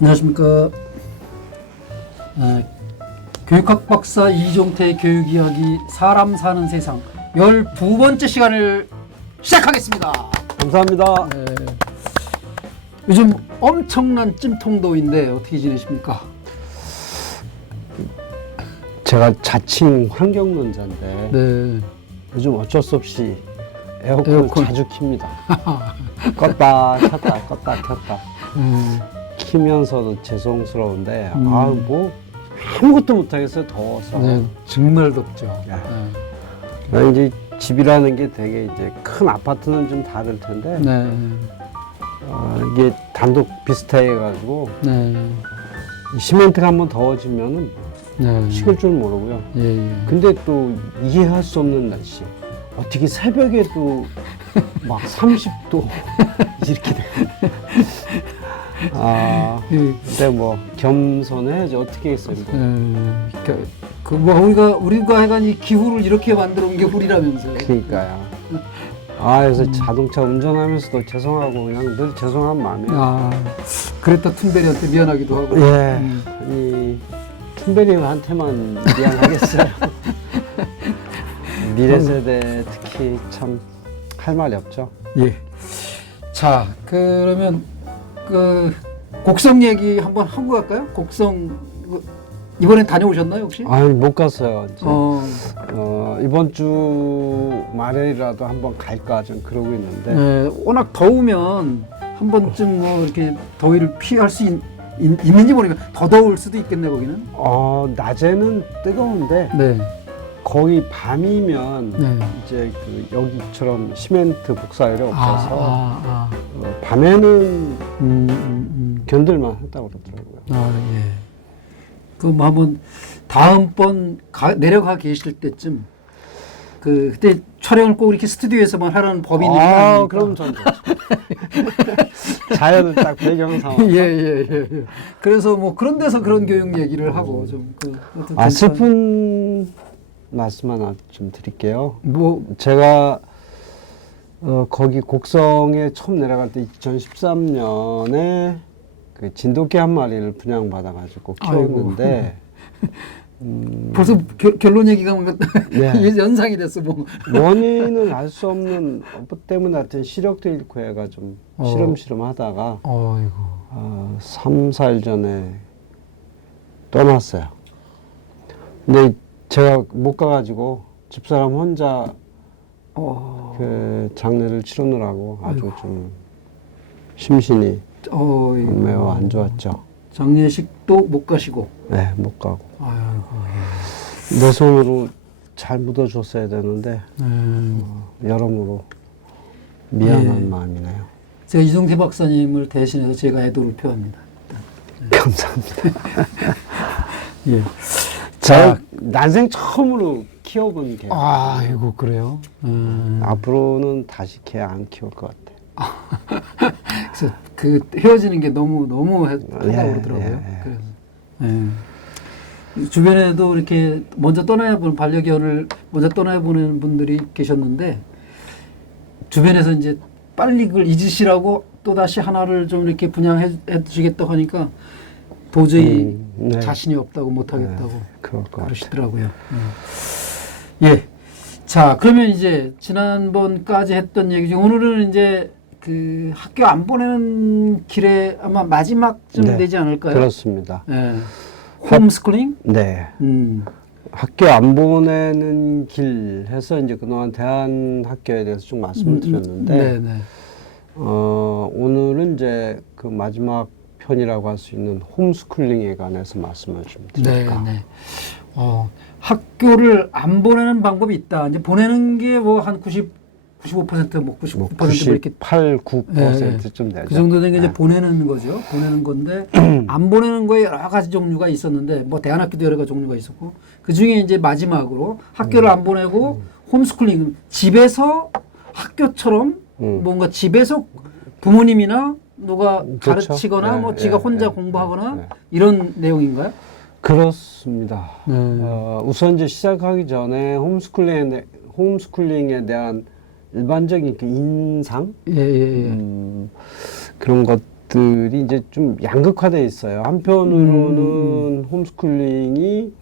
안녕하십니까. 교육학 박사 이종태 교육 이야기 사람 사는 세상 12번째 시간을 시작하겠습니다. 감사합니다. 요즘 엄청난 찜통더위인데 어떻게 지내십니까? 제가 자칭 환경론자인데 네. 요즘 어쩔 수 없이 에어컨을 자주 킵니다. 껐다 켰다 껐다 켰다 키면서도 죄송스러운데 뭐 아무것도 못하겠어요. 더워서. 네, 정말 덥죠. 네. 이제 집이라는 게 되게 이제 큰 아파트는 좀 다를 텐데 네. 이게 단독 비슷해가지고 네. 시멘트가 한번 더워지면은 네. 식을 줄 모르고요. 예. 근데 또 이해할 수 없는 날씨. 어떻게 새벽에도 막 30도 이렇게 돼. 근데 뭐 겸손해야지 어떻게 했어요. 우리가 해간 이 기후를 이렇게 만들어 온 게 우리라면서요. 그러니까요. 그래서 자동차 운전하면서도 죄송하고 그냥 늘 죄송한 마음이에요. 그레타 툰베리한테 미안하기도 하고. 예. 아니 툰베리한테만 미안하겠어요. 미래 세대 특히 참 할 말이 없죠. 예. 자, 그러면 그 곡성 얘기 한번 하고 갈까요? 곡성 이번엔 다녀오셨나요 혹시? 아니 못 갔어요. 이제. 이번 주 말이라도 한번 갈까 좀 그러고 있는데. 네, 워낙 더우면 한 번쯤 뭐 이렇게 더위를 피할 수 있는지 모르겠어요. 더 더울 수도 있겠네 거기는. 낮에는 뜨거운데. 네. 거의 밤이면 네. 이제 그 여기처럼 시멘트 복사열이 없어서 밤에는 견딜만 했다고 그러더라고요. 예. 그럼 한번 다음번 내려가 계실 때쯤 그때 촬영을 꼭 이렇게 스튜디오에서만 하라는 법이 있는 거 아닙니까? 그럼 전 좋죠. 자연을 딱 배경 삼아서. 예. 그래서 뭐 그런 데서 그런 교육 얘기를 하고 좀 슬픈 말씀 하나 좀 드릴게요. 뭐 제가 거기 곡성에 처음 내려갈 때 2013년에 그 진돗개 한 마리를 분양받아가지고 키웠는데 벌써 결론 얘기가 뭔가 네. 연상이 됐어 뭐. 원인은 알 수 없는 뭐 때문에 하여튼 시력도 잃고 애가 좀 시름시름 하다가 3, 4일 전에 떠났어요. 근데 제가 못 가가지고 집사람 혼자 그 장례를 치르느라고 아주 좀 심신이 매우 안 좋았죠. 장례식도 못 가시고. 네, 못 가고. 내 손으로 잘 묻어줬어야 되는데 여러모로 미안한 마음이네요. 제가 이종태 박사님을 대신해서 제가 애도를 표합니다. 감사합니다. 예. 제가 난생 처음으로 키워본 개. 이거 그래요? 앞으로는 다시 개 안 키울 것 같아요. 그래서 그 헤어지는 게 너무 하다고 그러더라고요. 그래서 주변에도 이렇게 먼저 떠나보는 반려견을 먼저 떠나보는 분들이 계셨는데 주변에서 이제 빨리 그걸 잊으시라고 또 다시 하나를 좀 이렇게 분양해 주시겠다고 하니까 도저히 자신이 없다고 못하겠다고 그러시더라고요. 예. 자, 그러면 이제 지난번까지 했던 얘기 중 오늘은 이제 그 학교 안 보내는 길에 아마 마지막쯤 되지 않을까요? 그렇습니다. 예. 홈스쿨링? 네. 학교 안 보내는 길 해서 이제 그동안 대한학교에 대해서 좀 말씀을 드렸는데 오늘은 이제 그 마지막 편이라고 할 수 있는 홈스쿨링에 관해서 말씀을 좀 드릴까. 학교를 안 보내는 방법이 있다. 이제 보내는 게 뭐 한 95% 뭐 99% 이렇게 98, 9%쯤 되죠. 그 정도 되는 게 이제 보내는 거죠. 보내는 건데 안 보내는 거에 여러 가지 종류가 있었는데 뭐 대안학교도 여러 가지 종류가 있었고 그 중에 이제 마지막으로 학교를 안 보내고 홈스쿨링 집에서 학교처럼 뭔가 집에서 부모님이나 누가 가르치거나 뭐 지가 혼자 공부하거나 이런 내용인가요? 그렇습니다. 우선 이제 시작하기 전에 홈스쿨링에 대한 일반적인 그 인상 그런 것 것들이 이제 좀 양극화돼 있어요. 한편으로는 홈스쿨링이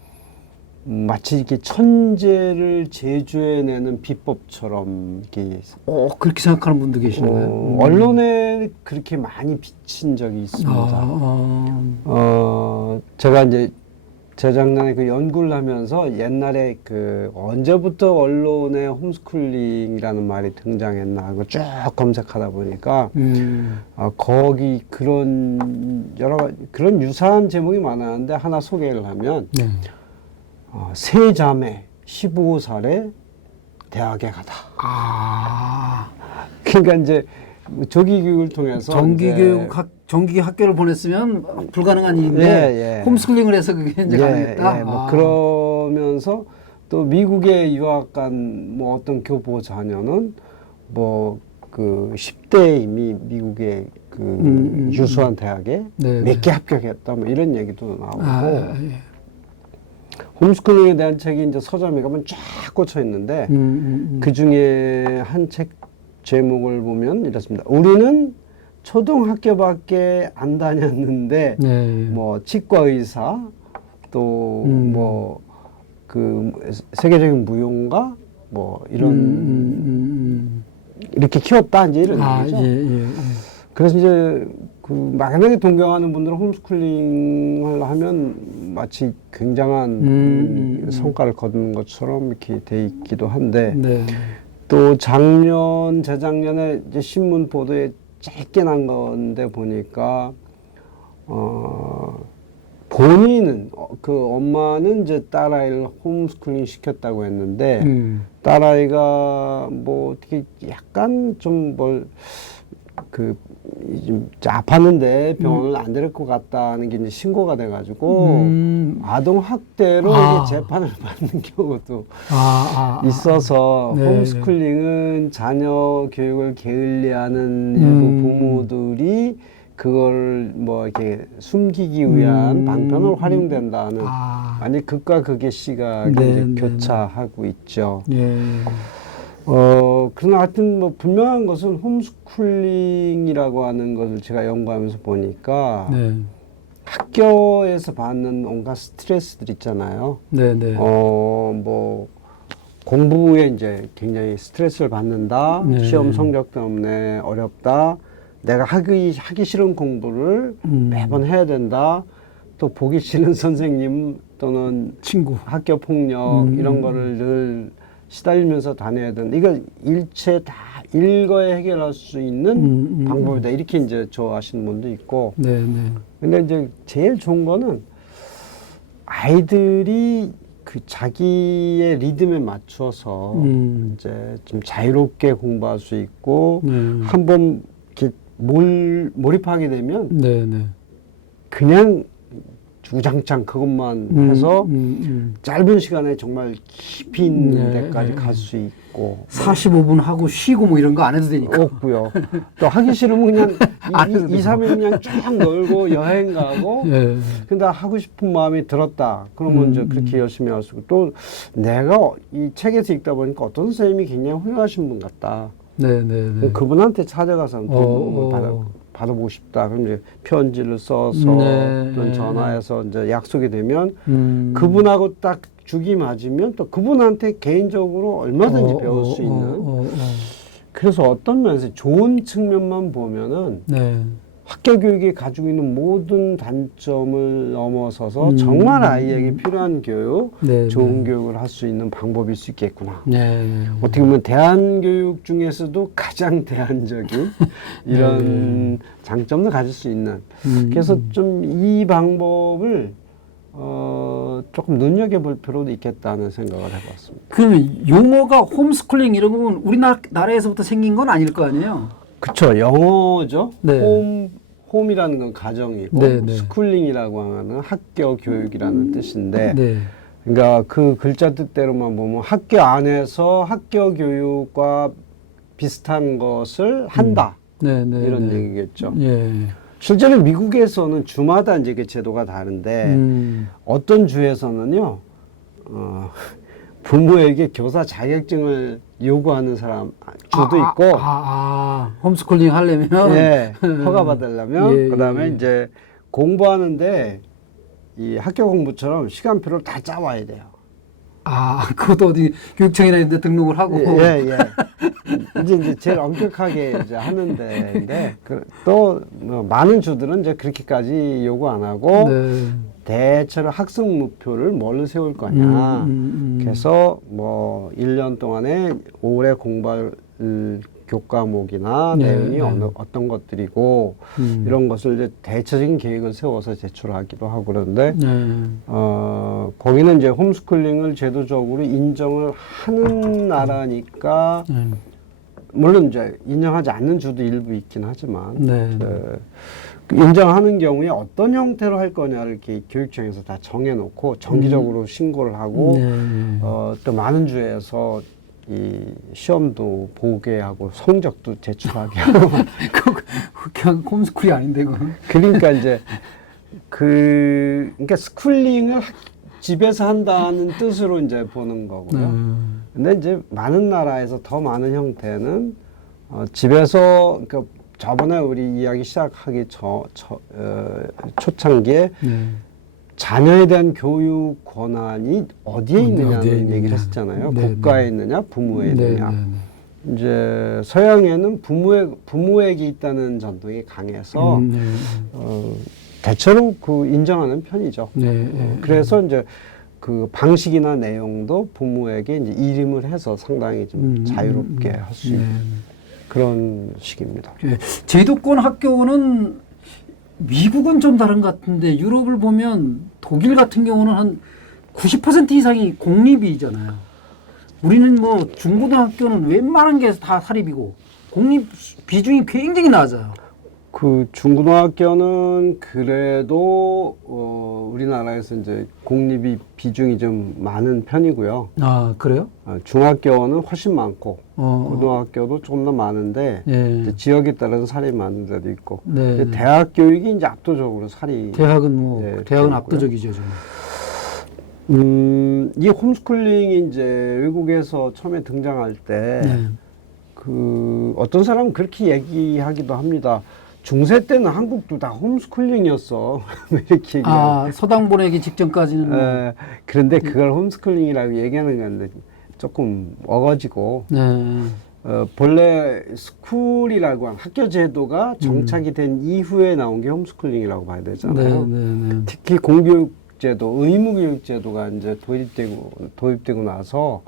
마치 이렇게 천재를 제조해내는 비법처럼 이렇게 그렇게 생각하는 분도 계시나요? 언론에 그렇게 많이 비친 적이 있습니다. 제가 이제 재작년에 그 연구를 하면서 옛날에 그 언제부터 언론에 홈스쿨링이라는 말이 등장했나 하고 쭉 검색하다 보니까 거기 그런 여러 가지 그런 유사한 제목이 많았는데 하나 소개를 하면 네. 세 자매 15살에 대학에 가다. 그러니까 이제 조기 교육을 통해서 정기 학교를 보냈으면 불가능한 일인데 예. 홈스쿨링을 해서 그게 이제 가능했다. 뭐 그러면서 또 미국에 유학 간 뭐 어떤 교포 자녀는 뭐 그 10대에 이미 미국의 그 유수한 대학에 몇 개 합격했다 뭐 이런 얘기도 나오고 홈스쿨링에 대한 책이 이제 서점에 가면 쫙 꽂혀 있는데 그 중에 한 책 제목을 보면 이렇습니다. 우리는 초등학교밖에 안 다녔는데 뭐 치과 의사 또 뭐 그 세계적인 무용가 뭐 이런 이렇게 키웠다 이제 이런 얘기죠. 그래서 이제 그 막연하게 동경하는 분들은 홈스쿨링을 하면 마치 굉장한 성과를 거둔 것처럼 이렇게 돼 있기도 한데 또 재작년에 이제 신문 보도에 짧게 난 건데 보니까 본인은 그 엄마는 이제 딸아이를 홈스쿨링 시켰다고 했는데 딸아이가 뭐 어떻게 약간 좀 좀 아팠는데 병원을 안 데릴 것 같다는 게 이제 신고가 돼가지고 아동 학대로 이게 재판을 받는 경우도 있어서 홈스쿨링은 자녀 교육을 게을리하는 일부 부모들이 그걸 뭐 이렇게 숨기기 위한 방편으로 활용된다는 아니 극과 극의 시각이 이제 교차하고 있죠. 그러나 하여튼 뭐 분명한 것은 홈스쿨링이라고 하는 것을 제가 연구하면서 보니까 학교에서 받는 온갖 스트레스들 있잖아요. 뭐 공부에 이제 굉장히 스트레스를 받는다. 시험 성적 때문에 어렵다. 내가 하기 싫은 공부를 매번 해야 된다. 또 보기 싫은 선생님 또는 친구, 학교 폭력 이런 거를 늘 시달리면서 다녀야 된다. 이걸 일체 다 일거에 해결할 수 있는 방법이다. 이렇게 이제 좋아하시는 분도 있고. 근데 이제 제일 좋은 거는 아이들이 그 자기의 리듬에 맞춰서 이제 좀 자유롭게 공부할 수 있고 한번 이렇게 몰입하게 되면 그냥 주장창 그것만 해서 짧은 시간에 정말 깊이 있는 데까지 갈 수 있고 45분 하고 쉬고 뭐 이런 거 안 해도 되니까 없고요. 또 하기 싫으면 그냥 2, 3일 그냥 쫙 놀고 여행 가고 근데 하고 싶은 마음이 들었다. 그러면 이제 그렇게 열심히 할 수 있고 또 내가 이 책에서 읽다 보니까 어떤 선생님이 굉장히 훌륭하신 분 같다. 그분한테 찾아가서 도움을 받아보고 싶다. 그럼 이제 편지를 써서 또는 전화해서 이제 약속이 되면 그분하고 딱 죽이 맞으면 또 그분한테 개인적으로 얼마든지 배울 수 있는. 그래서 어떤 면에서 좋은 측면만 보면은 학교 교육이 가지고 있는 모든 단점을 넘어서서 정말 아이에게 필요한 교육, 좋은 교육을 할 수 있는 방법일 수 있겠구나. 어떻게 보면 대한교육 중에서도 가장 대안적인 이런 장점도 가질 수 있는. 그래서 좀 이 방법을 조금 눈여겨볼 필요도 있겠다는 생각을 해봤습니다. 그러면 용어가 홈스쿨링 이런 거는 우리나라에서부터 생긴 건 아닐 거 아니에요? 그쵸. 영어죠. 홈이라는 건 가정이고 스쿨링이라고 하는 학교 교육이라는 뜻인데 그러니까 그 글자 뜻대로만 보면 학교 안에서 학교 교육과 비슷한 것을 한다. 이런 얘기겠죠. 실제로 미국에서는 주마다 이제 그 제도가 다른데 어떤 주에서는요. 부모에게 교사 자격증을 요구하는 사람 주도 있고, 홈스쿨링 하려면 예, 허가 받으려면, 예, 그다음에 예. 이제 공부하는데 이 학교 공부처럼 시간표를 다 짜와야 돼요. 그것도 어디 교육청이나 이런 데 등록을 하고. 예, 예. 이제 제일 엄격하게 이제 하는데, 근데 또뭐 많은 주들은 이제 그렇게까지 요구 안 하고, 네. 대체로 학습 목표를 뭘로 세울 거냐. 그래서 뭐 1년 동안에 올해 공부할 교과목이나 네, 내용이 네. 어떤 것들이고 이런 것을 이제 대체적인 계획을 세워서 제출하기도 하고 그러는데 네. 거기는 이제 홈스쿨링을 제도적으로 인정을 하는 나라니까 네. 물론 이제 인정하지 않는 주도 일부 있긴 하지만 네. 인정하는 경우에 어떤 형태로 할 거냐를 이렇게 교육청에서 다 정해놓고 정기적으로 신고를 하고 네. 또 많은 주에서 이 시험도 보게 하고 성적도 제출하게 하고 그냥 홈스쿨이 아닌데 그거. 그러니까 이제 그러니까 스쿨링을 집에서 한다는 뜻으로 이제 보는 거고요. 근데 이제 많은 나라에서 더 많은 형태는 집에서 그러니까 저번에 우리 이야기 시작하기 초창기에 자녀에 대한 교육 권한이 어디에 있느냐는 얘기를 했었잖아요. 국가에 있느냐, 부모에 있느냐. 이제 서양에는 부모에게 있다는 전통이 강해서 대체로 그 인정하는 편이죠. 그래서 이제 그 방식이나 내용도 부모에게 이제 이름을 해서 상당히 좀 자유롭게 할 수 있는 그런 식입니다. 제도권 학교는 미국은 좀 다른 것 같은데 유럽을 보면 독일 같은 경우는 한 90% 이상이 공립이잖아요. 우리는 뭐 중고등학교는 웬만한 게 다 사립이고 공립 비중이 굉장히 낮아요. 그 중고등학교는 그래도 우리나라에서 이제 공립이 비중이 좀 많은 편이고요. 그래요? 중학교는 훨씬 많고 고등학교도 조금 더 많은데 이제 지역에 따라서 사립이 많은 데도 있고 대학 교육이 이제 압도적으로 사립. 대학은 대학은 압도적이죠. 이 홈스쿨링이 이제 외국에서 처음에 등장할 때 그 어떤 사람은 그렇게 얘기하기도 합니다. 중세 때는 한국도 다 홈스쿨링이었어. 이렇게 얘기해요. 서당 보내기 직전까지는. 그런데 그걸 홈스쿨링이라고 얘기하는 건데 조금 어거지고. 본래 스쿨이라고 한 학교 제도가 정착이 된 이후에 나온 게 홈스쿨링이라고 봐야 되잖아요. 특히 공교육 제도, 의무교육 제도가 이제 도입되고 나서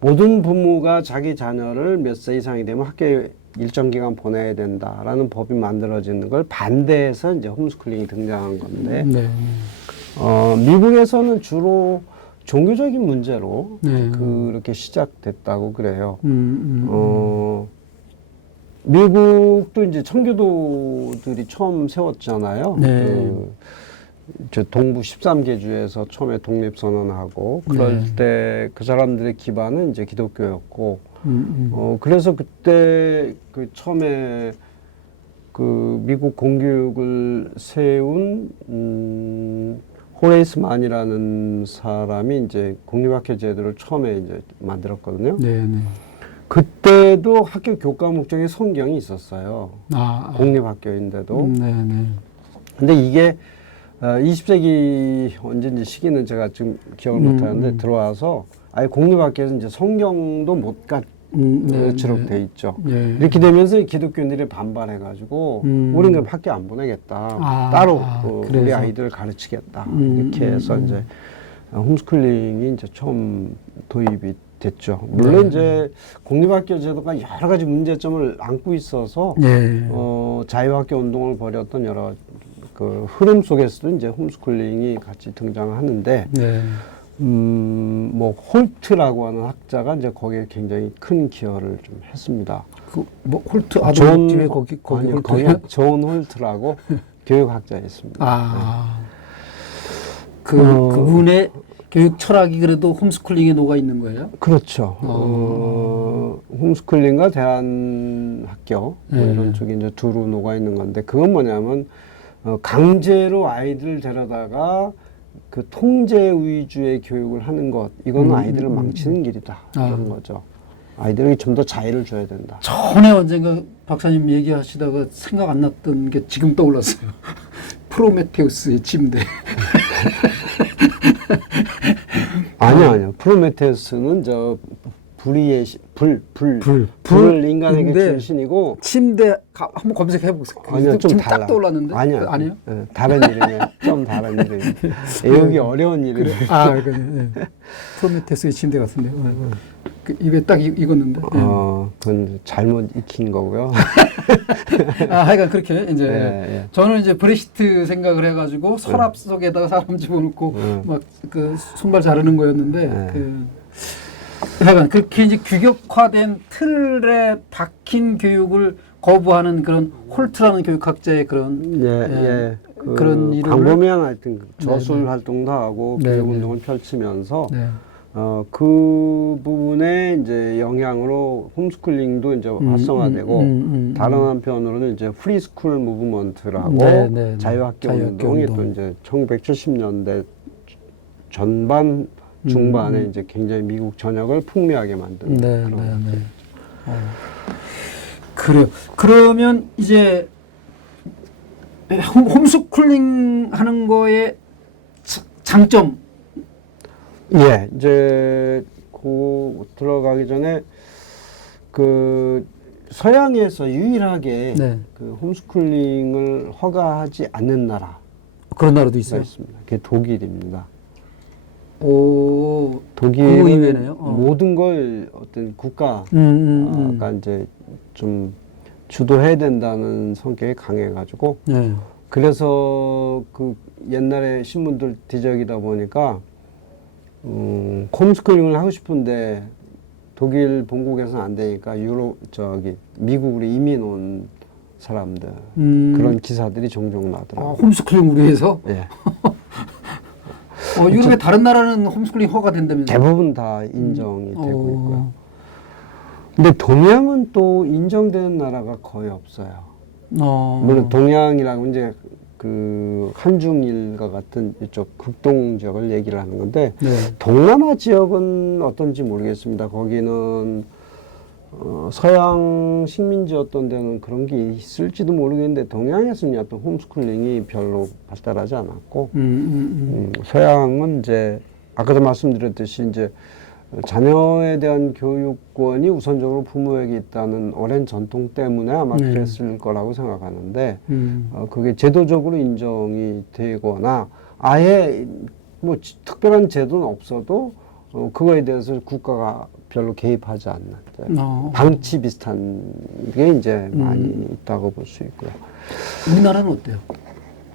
모든 부모가 자기 자녀를 몇 세 이상이 되면 학교에 일정 기간 보내야 된다라는 법이 만들어지는 걸 반대해서 이제 홈스쿨링이 등장한 건데, 미국에서는 주로 종교적인 문제로 그렇게 시작됐다고 그래요. 미국도 이제 청교도들이 처음 세웠잖아요. 저 동부 13개 주에서 처음에 독립선언하고 그럴 때 그 사람들의 기반은 이제 기독교였고 그래서 그때 그 처음에 그 미국 공교육을 세운 호레이스 만이라는 사람이 이제 공립학교 제도를 처음에 이제 만들었거든요. 그때도 학교 교과 목적에 성경이 있었어요. 공립학교인데도. 근데 이게 20세기 언제인지 시기는 제가 지금 기억을 못하는데 들어와서 아예 공립학교에서 이제 성경도 못 갖추도록 돼 있죠. 이렇게 되면서 기독교인들이 반발해가지고 우리는 그럼 학교 안 보내겠다. 따로 우리 아이들을 가르치겠다. 이렇게 해서 이제 홈스쿨링이 이제 처음 도입이 됐죠. 물론 이제 공립학교 제도가 여러 가지 문제점을 안고 있어서 자유학교 운동을 벌였던 여러 그 흐름 속에서도 이제 홈스쿨링이 같이 등장하는데, 뭐 홀트라고 하는 학자가 이제 거기에 굉장히 큰 기여를 좀 했습니다. 홀트 아동집에 거기 존 홀트라고 교육학자였습니다. 그분의 교육 철학이 그래도 홈스쿨링에 녹아 있는 거예요? 그렇죠. 홈스쿨링과 대안학교 뭐 이런 쪽이 이제 두루 녹아 있는 건데, 그건 뭐냐면 강제로 아이들 데려다가 그 통제 위주의 교육을 하는 것, 이거는 아이들을 음. 망치는 길이다. 이런 거죠. 아이들에게 좀 더 자유를 줘야 된다. 전에 언젠가 박사님 얘기하시다가 생각 안 났던 게 지금 떠올랐어요. 프로메테우스의 침대. 아니요. 프로메테우스는 불의 불을 인간에게 근데 준 신이고 침대 한번 검색해 보세요. 아니요, 좀 지금 달라. 딱 떠올랐는데. 아니요. 아니요? 네, 다른 이름이에요. 좀 다른 이름. 여기 어려운 이름. 그래. 프로메테우스의 침대 같은데. 그 입에 딱 익었는데. 그건 잘못 익힌 거고요. 하여간 그렇게 이제 예. 저는 이제 브레시트 생각을 해가지고 서랍 속에다가 사람 집어넣고 막 그 손발 자르는 거였는데 하여간 그렇게 이제 규격화된 틀에 박힌 교육을 거부하는 그런 홀트라는 교육학자의 그런 그런 일을 광범위한 하여튼 저술 네. 활동도 하고 네, 교육 네. 운동을 펼치면서 네. 그 부분에 이제 영향으로 홈스쿨링도 이제 활성화되고 다른 한편으로는 이제 프리스쿨 무브먼트라고 네. 자유학교 자유학교 운동이 운동. 또 이제 1970년대 전반 중반에 이제 굉장히 미국 전역을 풍미하게 만든 그런 그래요. 그러면 이제 홈스쿨링 하는 거의 장점. 이제 들어가기 전에 그 서양에서 유일하게 그 홈스쿨링을 허가하지 않는 나라가 그런 나라도 있어요. 있습니다. 그게 독일입니다. 그거 독일은 의외네요. 모든 걸 어떤 국가가 이제 좀 주도해야 된다는 성격이 강해가지고 그래서 그 옛날에 신문들 뒤적이다 보니까 홈스쿨링을 하고 싶은데 독일 본국에서는 안 되니까 미국으로 이민 온 사람들 그런 기사들이 종종 나더라고요. 홈스쿨링 위해서? 예. 유럽의 다른 나라는 홈스쿨링 허가된다면서요? 대부분 다 인정이 되고 있고요. 근데 동양은 또 인정되는 나라가 거의 없어요. 물론 동양이라고 이제 그 한중일과 같은 이쪽 극동 지역을 얘기를 하는 건데 동남아 지역은 어떤지 모르겠습니다. 거기는 서양 식민지였던 데는 그런 게 있을지도 모르겠는데 동양에서는 어떤 홈스쿨링이 별로 발달하지 않았고 서양은 이제 아까도 말씀드렸듯이 이제 자녀에 대한 교육권이 우선적으로 부모에게 있다는 오랜 전통 때문에 아마 그랬을 거라고 생각하는데 그게 제도적으로 인정이 되거나 아예 뭐 특별한 제도는 없어도 그거에 대해서 국가가 별로 개입하지 않는 방치 비슷한 게 이제 많이 있다고 볼 수 있고요. 우리나라는 어때요?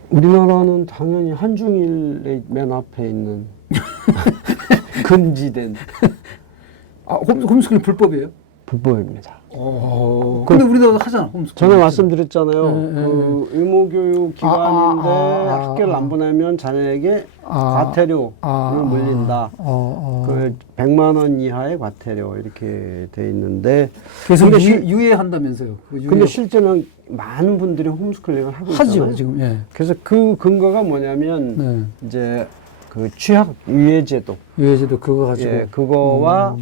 우리나라는 당연히 한중일의 맨 앞에 있는 금지된 홈스쿨링 불법이에요? 불법입니다. 근데 우리나라도 하잖아, 홈스쿨링. 전에 말씀드렸잖아요. 그 의무교육 기관인데 학교를 안 보내면 자녀에게 과태료를 물린다. 그 100만 원 이하의 과태료 이렇게 돼 있는데 그래서 유예한다면서요? 근데 실제는 많은 분들이 홈스쿨링을 하고 있잖아요. 지금. 그래서 그 근거가 뭐냐면 이제 그 취학 유예제도 그거 가지고 그거와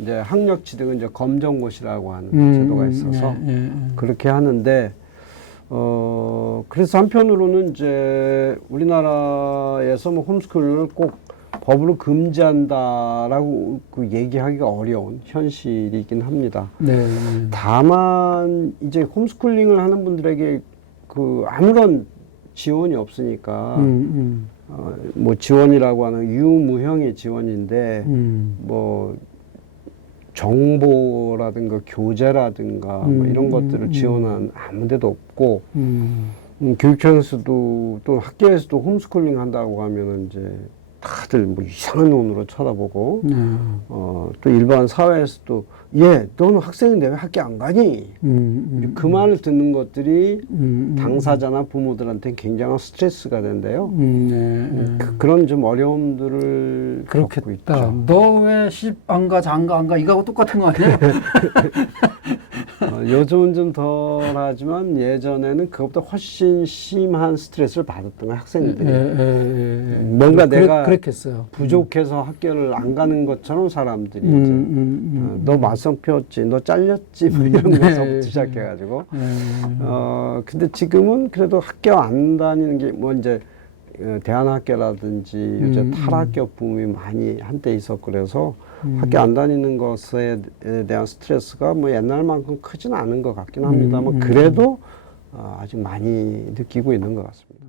이제 학력 취득은 이제 검정고시라고 하는 제도가 있어서 그렇게 하는데 그래서 한편으로는 이제 우리나라에서 뭐 홈스쿨을 꼭 법으로 금지한다라고 그 얘기하기가 어려운 현실이긴 합니다. 다만 이제 홈스쿨링을 하는 분들에게 그 아무런 지원이 없으니까 뭐 지원이라고 하는 유무형의 지원인데 뭐 정보라든가 교재라든가 뭐 이런 것들을 지원한 아무 데도 없고 교육청에서도 또 학교에서도 홈스쿨링 한다고 하면은 이제 다들 뭐 이상한 눈으로 쳐다보고 또 일반 사회에서도 너는 학생인데 왜 학교 안 가니? 그 말을 듣는 것들이 당사자나 부모들한테 굉장한 스트레스가 된대요. 그런 좀 어려움들을 겪고 있죠. 너 왜 시집 안 가, 장가 안 가? 이거하고 똑같은 거 아니야? 요즘은 좀 덜하지만 예전에는 그것보다 훨씬 심한 스트레스를 받았던 거예요, 학생들이. 뭔가 내가 그랬겠어요. 부족해서 학교를 안 가는 것처럼 사람들이 이제 너 맞성 피웠지, 너 잘렸지, 뭐 이런 거서부터 시작해가지고. 근데 지금은 그래도 학교 안 다니는 게 뭐 이제 대안학교라든지 요새 탈학교 붐이 많이 한때 있었고 그래서 학교 안 다니는 것에 대한 스트레스가 뭐 옛날만큼 크진 않은 것 같긴 합니다만 그래도 아직 많이 느끼고 있는 것 같습니다.